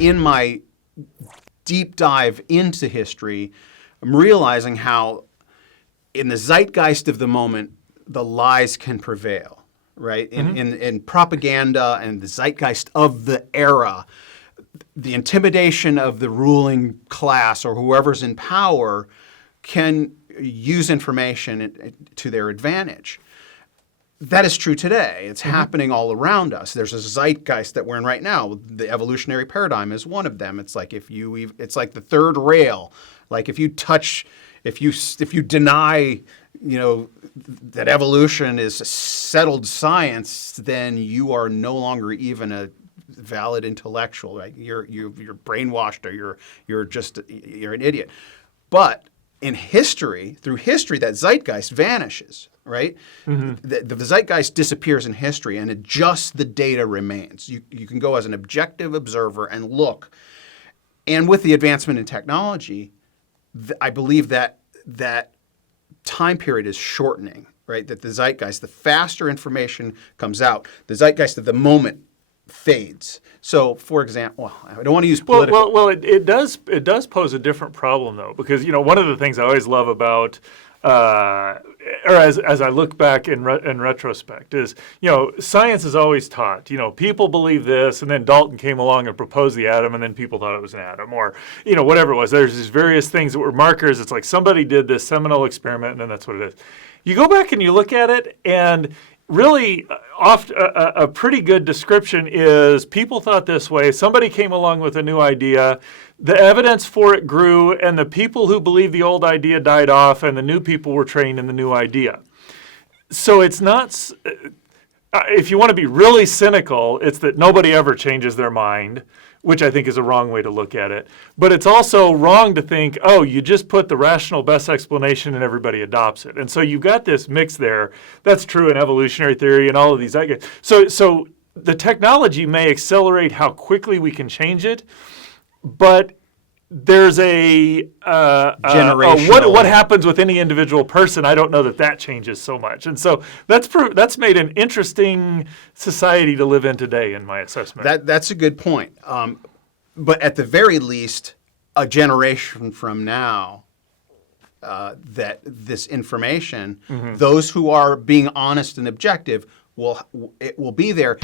in my deep dive into history, I'm realizing how in the zeitgeist of the moment, the lies can prevail, right? In propaganda and the zeitgeist of the era, the intimidation of the ruling class or whoever's in power can use information to their advantage. That is true today. It's happening all around us. There's a zeitgeist that we're in right now. The evolutionary paradigm is one of them. It's like it's like the third rail. Like if you deny, that evolution is a settled science, then you are no longer even a valid intellectual. Right? You're brainwashed, or you're an idiot. But in history, through history, that zeitgeist vanishes, right? The zeitgeist disappears in history, and just the data remains. You can go as an objective observer and look. And with the advancement in technology, I believe that time period is shortening, right? That the zeitgeist, the faster information comes out, the zeitgeist of the moment fades. So, for example, I don't want to use political. Well, it does pose a different problem though, because one of the things I always love about, or as I look back in retrospect, is science is always taught. People believe this, and then Dalton came along and proposed the atom, and then people thought it was an atom, or whatever it was. There's these various things that were markers. It's like somebody did this seminal experiment, and then that's what it is. You go back and you look at it, and really, a pretty good description is people thought this way. Somebody came along with a new idea. The evidence for it grew, and the people who believed the old idea died off, and the new people were trained in the new idea. So it's not, if you want to be really cynical, it's that nobody ever changes their mind, which I think is a wrong way to look at it. But it's also wrong to think, you just put the rational best explanation and everybody adopts it. And so you've got this mix there. That's true in evolutionary theory and all of these. So the technology may accelerate how quickly we can change it, but there's what happens with any individual person. I don't know that changes so much, and so that's made an interesting society to live in today, in my assessment. That's a good point. But at the very least, a generation from now, that this information, those who are being honest and objective, will be there.